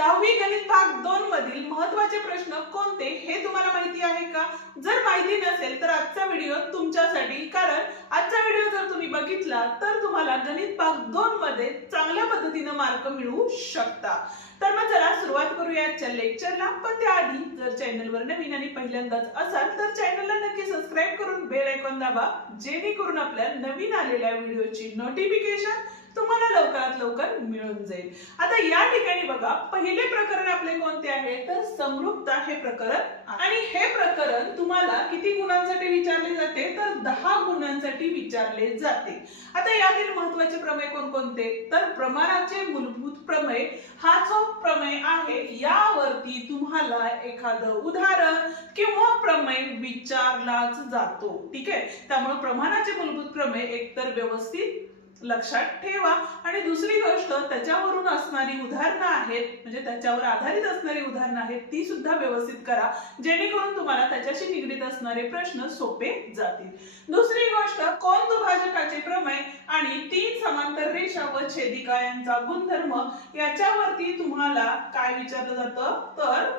10वी गणित भाग 2 मधील महत्त्वाचे प्रश्न कोणते हे तुम्हाला माहिती आहे का? जर माहिती नसेल तर आजचा व्हिडिओ तुमच्यासाठी, कारण आजचा व्हिडिओ जर तुम्ही बघितला तर तुम्हाला गणित भाग 2 मध्ये चांगल्या पद्धतीने मार्क मिळवू शकता. तर मग चला सुरुवात करूया आजच्या लेक्चरला. पण त्याआधी जर चॅनलवर नवीन आणि पहिल्यांदाच असाल तर चॅनलला नक्की सबस्क्राइब करून बेल आयकॉन दाबा, जेणेकरून आपल्या नवीन आलेल्या व्हिडिओची नोटिफिकेशन तुम्हाला लवकरात लवकर मिळून जाईल. आता या ठिकाणी बघा, पहिले प्रकरण आपले कोणते आहे तर समरूपता हे प्रकरण, आणि हे प्रकरण तुम्हाला किती गुणांसाठी विचारले जाते तर 10 गुणांसाठी विचारले जाते. आता यातील महत्त्वाचे प्रमेय कोणकोणते तर प्रमाणाचे मूलभूत प्रमेय हा जो प्रमेय आहे यावरती तुम्हाला एखादं उदाहरण किंवा प्रमेय विचारलाच जातो. ठीक आहे, त्यामुळे प्रमाणाचे मूलभूत प्रमेय एकतर व्यवस्थित लक्षात ठेवा, आणि दुसरी गोष्ट त्याच्यावरून असणारी उदाहरणं आहेत, म्हणजे त्याच्यावर आधारित असणारी उदाहरणं आहेत, ती सुद्धा व्यवस्थित करा, जेणेकरून तुम्हाला त्याच्याशी निगडीत असणारे प्रश्न सोपे जातील. दुसरी गोष्ट, कोन दुभाजकाचे प्रमेय आणि 3 समांतर रेषा व छेदिका यांचा गुणधर्म याच्यावरती तुम्हाला काय विचारलं जातं तर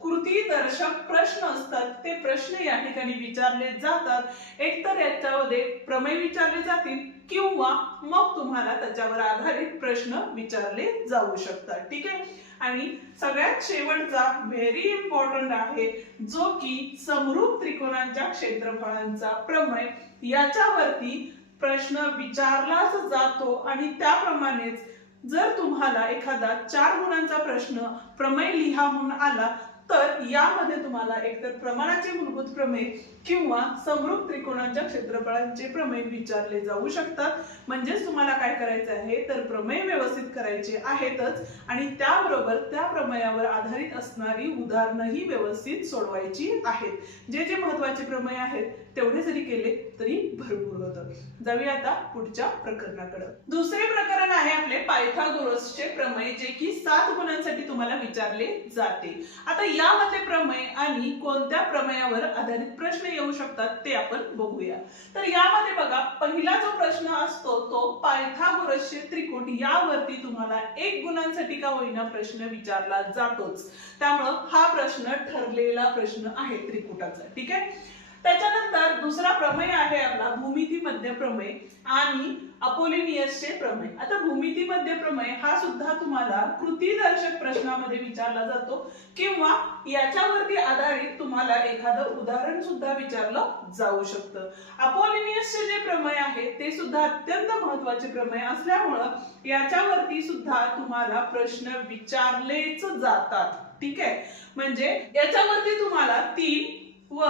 कृतीदर्शक प्रश्न असतात. ते प्रश्न या ठिकाणी विचारले जातात. एकतर याच्यामध्ये प्रमेय विचारले जातील किंवा मग तुम्हाला त्याच्यावर आधारित प्रश्न विचारले जाऊ शकतात. ठीक आहे, आणि सगळ्यात शेवटचा व्हेरी इम्पॉर्टंट आहे, जो की समरूप त्रिकोणांच्या क्षेत्रफळांचा प्रमेय. याच्यावरती प्रश्न विचारलाच जातो, आणि त्याप्रमाणेच जर तुम्हाला एखादा 4 गुणांचा प्रश्न प्रमेय लिहा म्हणून आला तर यामध्ये तुम्हाला एकतर प्रमाणाचे मूलभूत प्रमेय किंवा समरूप त्रिकोणांच्या क्षेत्रफळांचे प्रमेय विचारले जाऊ शकतात. म्हणजेच तुम्हाला काय करायचं आहे तर प्रमेय व्यवस्थित करायचे आहेतच, आणि त्याबरोबर त्या प्रमेयावर आधारित असणारी उदाहरणंही व्यवस्थित सोडवायची आहेत. जे जे महत्त्वाचे प्रमेय आहेत तेवढे जरी केले तरी भरपूर होतं. जाऊया आता पुढच्या प्रकरणाकडे. दुसरे प्रकरण आहे आपले पायथागोरसचे प्रमेय, जे की 7 गुणांसाठी तुम्हाला विचारले जाते. आता यामध्ये प्रमेय आणि कोणत्या प्रमेयावर आधारित प्रश्न येऊ शकतात ते आपण बघूया. तर यामध्ये बघा, पहिला जो प्रश्न असतो तो पायथागोरसचे त्रिकोण यावरती तुम्हाला 1 गुणांसाठी का होईना प्रश्न विचारला जातोच. त्यामुळे हा प्रश्न ठरलेला प्रश्न आहे त्रिकुटाचा. ठीक आहे, त्याच्यानंतर दुसरा प्रमेय आहे आपला भूमितीमध्य प्रमेय आणि अपोलिनियसचे प्रमेय. आता भूमितीमध्य प्रमेय हा सुद्धा तुम्हाला कृतीदर्शक प्रश्नामध्ये विचारला जातो, किंवा याच्यावरती आधारित तुम्हाला एखादं उदाहरण सुद्धा विचारलं जाऊ शकतं. अपोलिनियसचे जे प्रमेय आहे ते सुद्धा अत्यंत महत्त्वाचे प्रमेय असल्यामुळं याच्यावरती सुद्धा तुम्हाला प्रश्न विचारलेच जातात. ठीक आहे, म्हणजे याच्यावरती तुम्हाला 3 व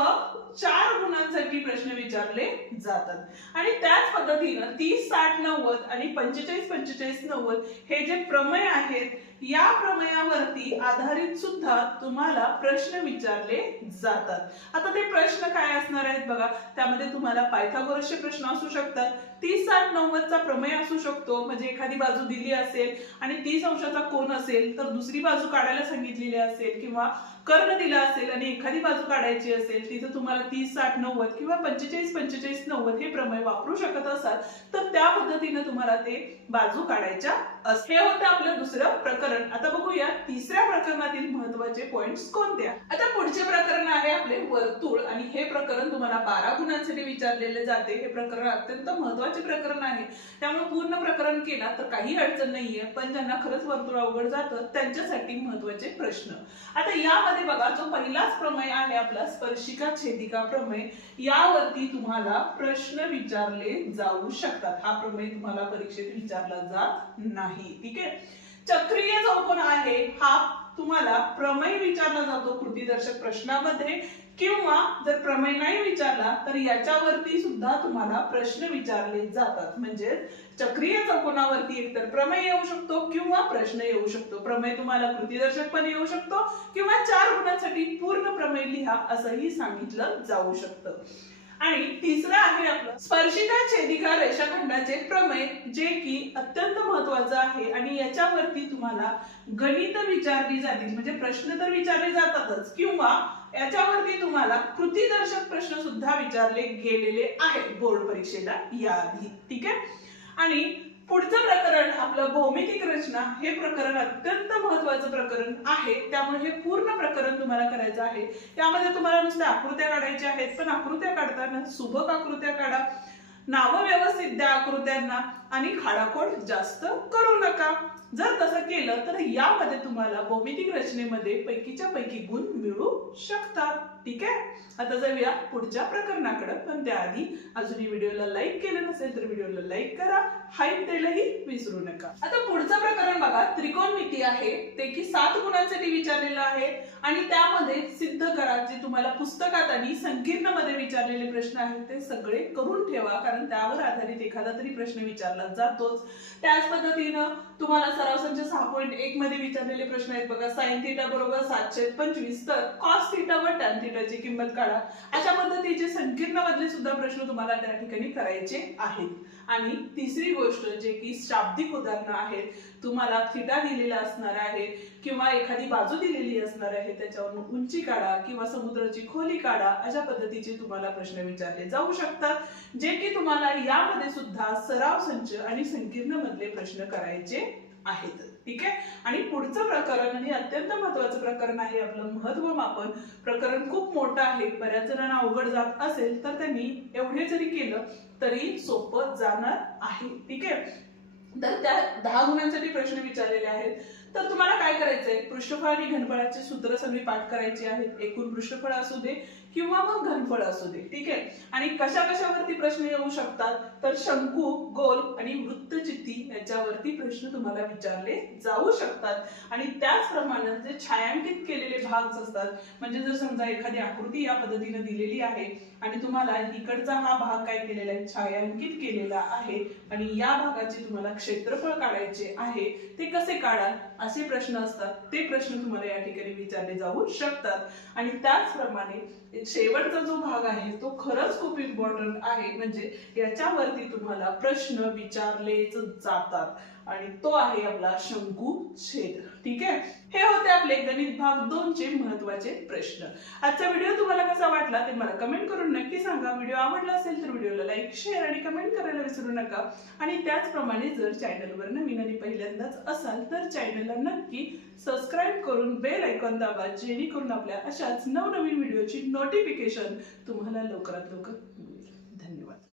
4 गुणांसाठी प्रश्न विचारले जातात. आणि त्याच पद्धतीनं 30, 60, 90 आणि 45, 45, 90 हे जे प्रमेय आहेत या प्रमेयावरती आधारित सुद्धा तुम्हाला प्रश्न विचारले जातात. आता ते प्रश्न काय असणार आहेत बघा, त्यामध्ये तुम्हाला पायथागोरसचे प्रश्न असू शकतात, 30, 60, 90 चा प्रमेय असू शकतो, म्हणजे एखादी बाजू दिली असेल आणि 30 अंशाचा कोन असेल तर दुसरी बाजू काढायला सांगितलेली असेल, किंवा कर्ण दिला असेल आणि एखादी बाजू काढायची असेल, तिथं तुम्हाला 30, 60, 90 किंवा 45, 45, 90 हे प्रमेय वापरू शकत असाल तर त्या पद्धतीने तुम्हाला ते बाजू काढायच्या असते. हे होतं आपलं दुसरं प्रकरण. आता बघूया तिसऱ्या प्रकरणातील महत्त्वाचे पॉइंट्स कोणते. आता पुढचे प्रकरण आहे आपले वर्तुळ, आणि हे प्रकरण तुम्हाला 12 गुणांसाठी विचारलेले जाते. हे प्रकरण अत्यंत महत्त्वाचे प्रकरण आहे, त्यामुळे पूर्ण प्रकरण केला तर काही अडचण नाहीये, पण ज्यांना खरंच वर्तुळ अवघड जातं त्यांच्यासाठी महत्त्वाचे प्रश्न. आता यामध्ये बघा, जो पहिलाच प्रमेय आहे आपला स्पर्शिका छेदिका प्रमेय, यावरती तुम्हाला प्रश्न विचारले जाऊ शकतात. हा प्रमेय तुम्हाला परीक्षेत विचारला जात नाही. ठीक आहे, चक्रीय चौकोन आहे हा तुम्हाला प्रमेय विचारला जातो कृतीदर्शक प्रश्नामध्ये, किंवा जर प्रमेय नाही विचारला तर याच्यावरती सुद्धा तुम्हाला प्रश्न विचारले जातात. म्हणजे चक्रीय चौकोनावरती एकतर प्रमेय येऊ शकतो किंवा प्रश्न येऊ शकतो. प्रमेय तुम्हाला कृतीदर्शक पण येऊ शकतो, किंवा 4 गुणांसाठी पूर्ण प्रमेय लिहा असंही सांगितलं जाऊ शकतं. आणि तिसरं आहे आपलं स्पर्शिका छेदिका रेषाखंडाचे प्रमेय, जे की अत्यंत महत्त्वाचं आहे, आणि याच्यावरती तुम्हाला गणित विचारली जातील, म्हणजे प्रश्न तर विचारले जातातच, किंवा याच्यावरती तुम्हाला कृतीदर्शक प्रश्न सुद्धा विचारले गेलेले आहेत बोर्ड परीक्षेला याआधी. ठीक आहे, आणि पुढचं प्रकरण आपलं भौमितिक रचना हे प्रकरण अत्यंत महत्वाचं प्रकरण आहे, त्यामुळे हे पूर्ण प्रकरण तुम्हाला करायचं आहे। यामध्ये तुम्हाला नुसत्या आकृत्या काढायच्या आहेत, पण आकृत्या काढताना सुबक आकृत्या काढा, नावं व्यवस्थित द्या आकृत्यांना आणि खाडाखोड जास्त करू नका। जर तसं केलं तर यामध्ये तुम्हाला भौमितिक रचनेमध्ये पैकीच्या पैकी गुण मिळू शकतात। ठीक आहे, आता जाऊया पुढच्या प्रकरणाकडे, पण त्याआधी अजूनही व्हिडिओला लाईक केलं नसेल तर व्हिडिओला लाईक करा, हाईप द्यायलाही विसरू नका। आता पुढचं प्रकरण बघा, त्रिकोणमिती आहे, ते की 7 गुणांसाठी विचारलेलं आहे आणि त्यामध्ये सिद्ध करा जे तुम्हाला पुस्तकात आणि संकीर्ण मध्ये विचारलेले प्रश्न आहेत ते सगळे करून ठेवा, कारण त्यावर आधारित एखादा तरी प्रश्न विचारला जातोच। त्याच पद्धतीनं तुम्हाला सराव संच 6.1 मध्ये विचारलेले प्रश्न आहेत बघा, sin थीटा बरोबर 7/25 तर cos थीटा व tan थीटाची किंमत काढा। अशा पद्धतीचे संकीर्ण मधले सुद्धा प्रश्न तुम्हाला त्या ठिकाणी करायचे आहेत। आणि तिसरी गोष्ट जे की शाब्दिक उदाहरणं आहेत, तुम्हाला थीटा दिलेला असणार आहे किंवा एखादी बाजू दिलेली असणार आहे, त्याच्यावरून उंची काढा किंवा समुद्राची खोली काढा, अशा पद्धतीचे तुम्हाला प्रश्न विचारले जाऊ शकतात, जे की तुम्हाला यामध्ये सुद्धा सराव संच आणि संकीर्ण मधले प्रश्न करायचे आहेत। ठीक आहे, आणि पुढचं प्रकरण आणि अत्यंत महत्त्वाचं प्रकरण आहे आपलं महत्व मापन। प्रकरण खूप मोठं आहे, बऱ्याच जणांना अवघड जात असेल तर त्यांनी एवढे जरी केलं तरी सोपं जाणार आहे। ठीक आहे, तर त्या 10 गुणांसाठी प्रश्न विचारलेले आहेत। तर तुम्हाला काय करायचंय, पृष्ठफळ आणि घनफळाचे सूत्र सगळी पाठ करायची आहेत, एकूण पृष्ठफळ असू दे किंवा मग घनफळ असू दे। ठीक आहे, आणि कशा कशावरती प्रश्न येऊ शकतात, तर शंकू, गोल आणि वृत्तचित्ती याच्यावरती प्रश्न तुम्हाला विचारले जाऊ शकतात। आणि त्याचप्रमाणे जे छायांकित केलेले भाग असतात, म्हणजे जर समजा एखादी आकृती या पद्धतीने दिलेली आहे आणि तुम्हाला इकडचा हा भाग काय केलेला आहे, छायांकित केलेला आहे आणि या भागाचे तुम्हाला क्षेत्रफळ काढायचे आहे, ते कसे काढाल असे प्रश्न असतात, ते प्रश्न तुम्हाला या ठिकाणी विचारले जाऊ शकतात। आणि त्याचप्रमाणे शेवटचा जो भाग आहे तो खरंच खूप इम्पॉर्टंट आहे, म्हणजे याच्यावरती तुम्हाला प्रश्न विचारलेच जातात आणि तो आहे आपला शंकू छेद। ठीक आहे, हे होते आपले गणित भाग 2 चे महत्त्वाचे प्रश्न। आजचा व्हिडिओ तुम्हाला कसा वाटला ते मला कमेंट करून नक्की सांगा। व्हिडिओ आवडला असेल तर व्हिडिओला लाईक, शेअर आणि कमेंट करायला विसरू नका। आणि त्याचप्रमाणे जर चॅनलवर नवीन आणि पहिल्यांदाच असाल तर चॅनलला नक्की सबस्क्राईब करून बेल आयकॉन दाबा, जेणेकरून आपल्या अशाच नवनवीन व्हिडिओची नोटिफिकेशन तुम्हाला लवकरात लवकर